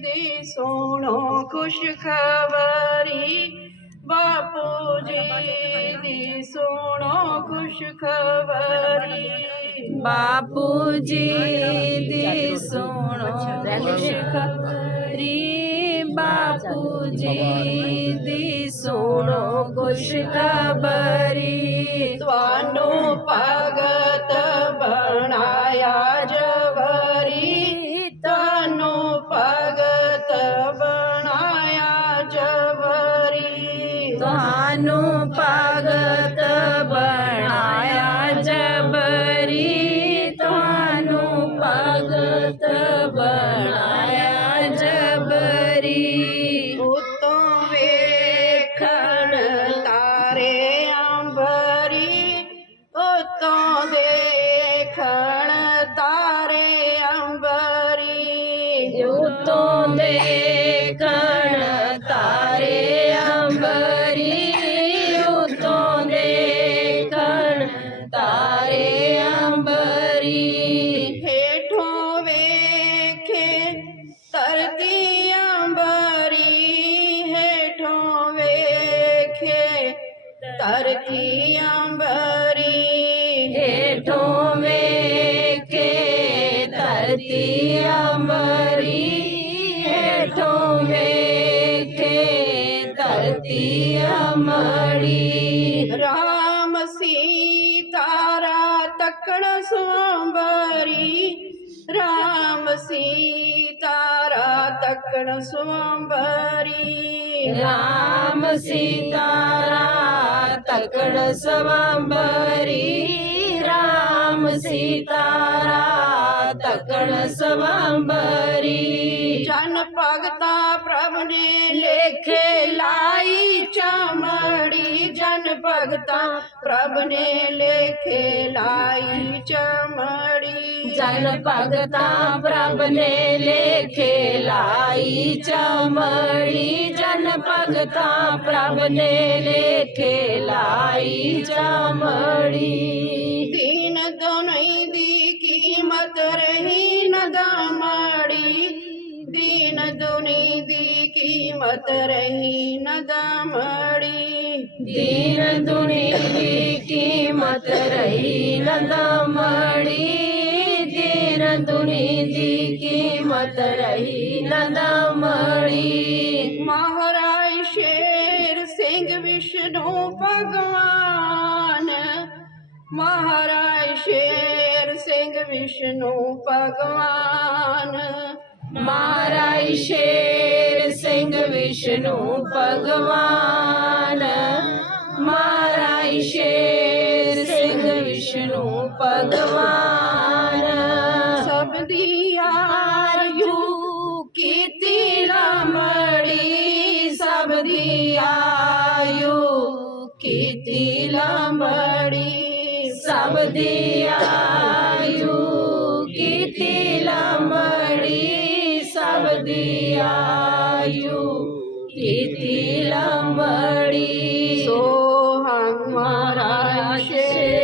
ਦੀ ਸੁਣੋ ਖੁਸ਼ਖਬਰੀ ਬਾਪੂ ਜੀ ਦੀ ਸੁਣੋ ਖੁਸ਼ਖਬਰੀ ਬਾਪੂ ਜੀ ਦੀ ਸੁਣੋ ਖੁਸ਼ਖਬਰੀ ਬਾਪੂ ਜੀ ਦੀ ਸੁਣੋ ਖੁਸ਼ਖਬਰੀ ਤੁਹਾਨੂੰ ਭਗਤ ਤੁਹਾਨੂੰ ਭਗਤ ਬਣਾਇਆ ਜਬਰੀ ਧਰਤੀ ਅੰਬਰੀ? ਹੇਠੋਂ ਵੇਖੇ ਧਰਤੀ ਅੰਬਰੀ? ਹੇਠੋਂ ਵੇਖੇ ਧਰਤੀ ਅੰਬਰੀ? ਰਾਮ ਸੀਤਾਰਾ ਤੱਕਣ ਸੁੰਬਰੀ। ਰਾਮ ਸੀਤਾਰਾ ਤੱਕਣ ਸੁੰਬਰੀ ਰਾਮ ਸੀਤਾਰਾ ਤਕੜ ਸਵੰਬਰੀ। ਰਾਮ ਸੀਤਾਰਾ ਤਕੜ ਸਵੰਬਰੀ। ਜਨ ਭਗਤਾ ਪ੍ਰਭ ਨੇ ਲੇਖੇ ਲਾਈ ਚਮੜੀ। ਜਨ ਭਗਤਾ ਪ੍ਰਭ ਨੇ ਲੇਖੇ ਲਾਈ ਚਮੜੀ। ਜਨ ਭਗਤਾ ਪ੍ਰਭ ਨੇ ਲੇਖੇ ਲਾਈ ਚਮੜੀ। ਜਨ ਭਗਤਾ ਪ੍ਰਭ ਨੇ ਲੇਖੇ ਲਾਈ ਚਮੜੀ। ਦੀਨ ਦੋਨਈ ਦੀ ਕੀਮਤ ਰਹੀ ਨਦਾਮੜੀ ਦੀਨ ਦੀ ਕੀਮਤ ਰਹੀ ਨਦਾਮੜੀ ਦੀਨ ਦੁਨੀ ਦੀ ਕੀਮਤ ਰਹੀ ਨੰਦਮੜੀ ਦੀਨ ਦੁਨੀ ਦੀ ਕੀਮਤ ਰਹੀ ਨੰਦਮੜੀ ਮਹਾਰਾਜ ਸ਼ੇਰ ਸਿੰਘ ਵਿਸ਼ਨੂੰ ਭਗਵਾਨ। ਮਹਾਰਾਜ ਸ਼ੇਰ ਸਿੰਘ ਵਿਸ਼ਨੂੰ ਭਗਵਾਨ। ਮਹਾਰਾਜ ਸ਼ੇਰ ਸਿੰਘ ਵਿਸ਼ਨੂੰ ਭਗਵਾਨ। ਮਹਾਰਾਜ ਸ਼ੇਰ ਸਿੰਘ ਵਿਸ਼ਨੂੰ ਭਗਵਾਨ। ਸਭ ਦੀ ਆਯੂ ਕੀਤੀ ਲੰਬੜੀ ਸਭ ਦੀ ਆਯੂ ਕੀਤੀ ਲੰਬੜੀ ਸਭ ਦੀ ਆਯੂ દિયાયુ ઇતિ લંબડી. સોહં છે.